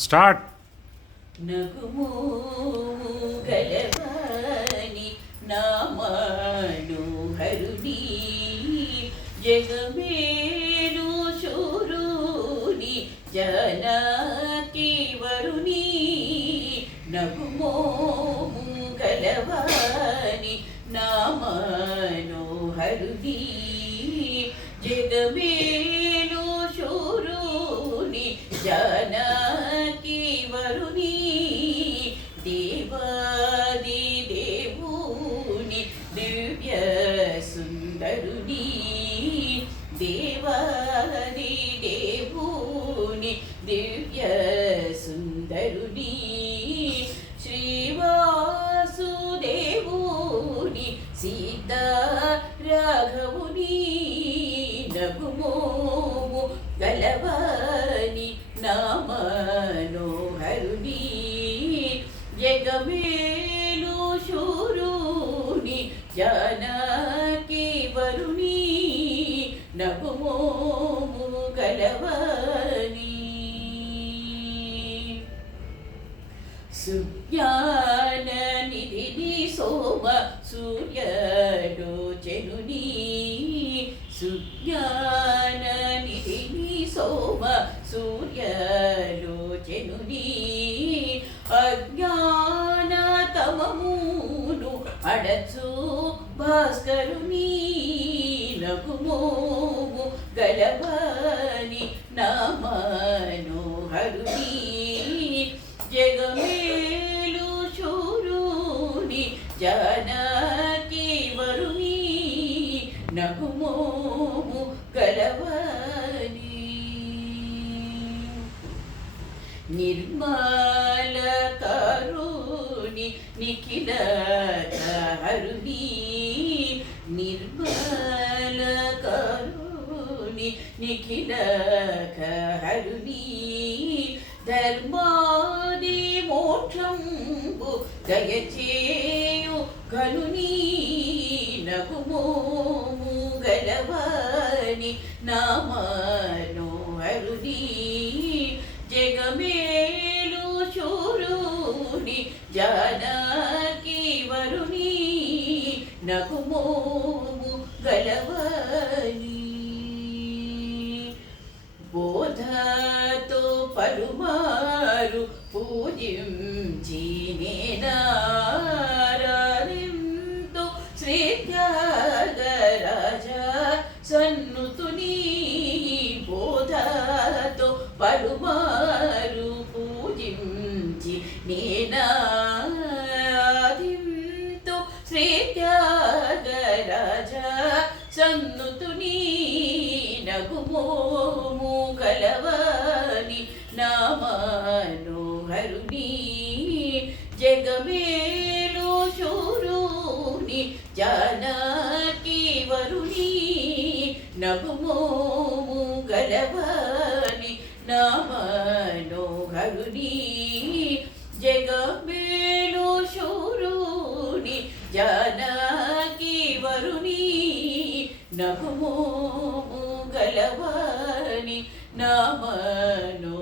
Start నగుము గలవాని నామాను హరుని జగమేను శూరుని జనకి వరుని నగుమో గలవాని నామాను హరుని జగమేను నగుమోము గలవాని నామనోహరుని. జగమేలు శూరుని జానకి వరుణి నగుమోము గలవాని సుజ్ఞాన నిధిని సోమ సూర్యలోచనుని చెనుని నిధిని సోమ సూర్యలోచనుని అజ్ఞాన తమమును అడచు భాస్కరుని నగుమోము గలవాని నామనోహరుని జగమేలు నగుమోము గలవని నిర్మల కరుణి నిఖిల కరుణి నిర్మల కరుణి నిఖిల కరుణి ధర్మాది మోక్షంబు దయచేయు గనుని నగుమో గలవాని నామనోహరుని జగమేలు శూరుని జానకి వరుని నగుమోము గలవాని బోధతో పలుమారు పూజించి నేనారాధింతు పలుమారు పూజించి నేనారాధింతు శ్రీత్యాగరాజ సన్నుతుని నగుమోము కలవాని నామానోహరుని జగమేలు శూరుని జానకి వరుణి నగుమోము గలవా గలవని నామనోహరుని జగమేలు శూరుని జానకి వరుని నగుమోము గలవాని నామను